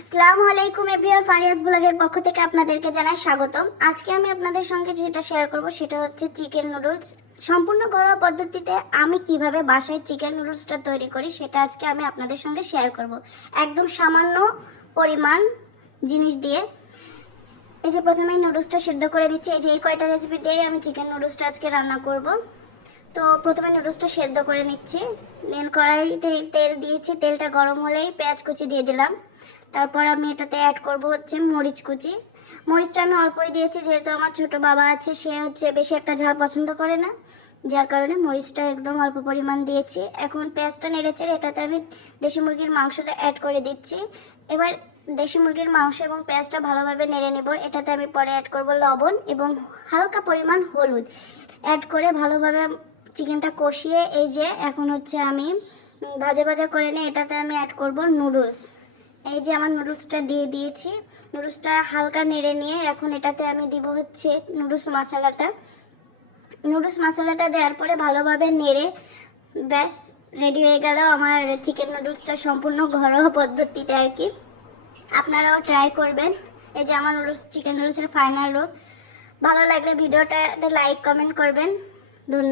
আসসালামু আলাইকুম এভরিওয়ান, ফারিয়াস ব্লগের পক্ষ থেকে আপনাদেরকে জানাই স্বাগতম। আজকে আমি আপনাদের সঙ্গে যেটা শেয়ার করব সেটা হচ্ছে চিকেন নুডলস। সম্পূর্ণ ঘরোয়া পদ্ধতিতে আমি কিভাবে বাসায় চিকেন নুডলসটা তৈরি করি সেটা আজকে আমি আপনাদের সঙ্গে শেয়ার করব, একদম সামান্য পরিমাণ জিনিস দিয়ে। এই যে প্রথমেই নুডলসটা সিদ্ধ করে নিচ্ছি। এই যে এই কয়টা রেসিপি দিয়ে আমি চিকেন নুডলসটা আজকে রান্না করব। তো প্রথমে নুডলসটা সেদ্ধ করে নিচ্ছি। দেন কড়াইতে তেল দিয়েছি, তেলটা গরম হলেই পেঁয়াজ কুচি দিয়ে দিলাম। তারপর আমি এটাতে অ্যাড করব হচ্ছে মরিচ কুচি। মরিচটা আমি অল্পই দিয়েছি, যেহেতু আমার ছোট বাবা আছে, সে হচ্ছে বেশি একটা ঝাল পছন্দ করে না, যার কারণে মরিচটা একদম অল্প পরিমাণ দিয়েছি। এখন পেঁয়াজটা নেড়েচেড়ে এটাতে আমি দেশি মুরগির মাংসটা অ্যাড করে দিচ্ছি। এবার দেশি মুরগির মাংস এবং পেঁয়াজটা ভালোভাবে নেড়ে নেব। এটাতে আমি পরে অ্যাড করব লবণ এবং হালকা পরিমাণ হলুদ অ্যাড করে ভালোভাবে চিকেনটা কষিয়ে এই যে এখন হচ্ছে আমি ভাজা ভাজা করে নিয়ে এটাতে আমি অ্যাড করব নুডলস। এই যে আমার নুডলসটা দিয়ে দিয়েছি। নুডলসটা হালকা নেড়ে নিয়ে এখন এটাতে আমি দিব হচ্ছে নুডলস মশলাটা। নুডলস মশলাটা দেওয়ার পরে ভালোভাবে নেড়ে ব্যাস রেডি হয়ে গেল আমার চিকেন নুডলসটা, সম্পূর্ণ ঘরোয়া পদ্ধতিতে আর কি। আপনারাও ট্রাই করবেন। এই যে আমার নুডলস, চিকেন নুডলসের ফাইনাল লুক। ভালো লাগলে ভিডিওটা লাইক কমেন্ট করবেন। ধন্যবাদ।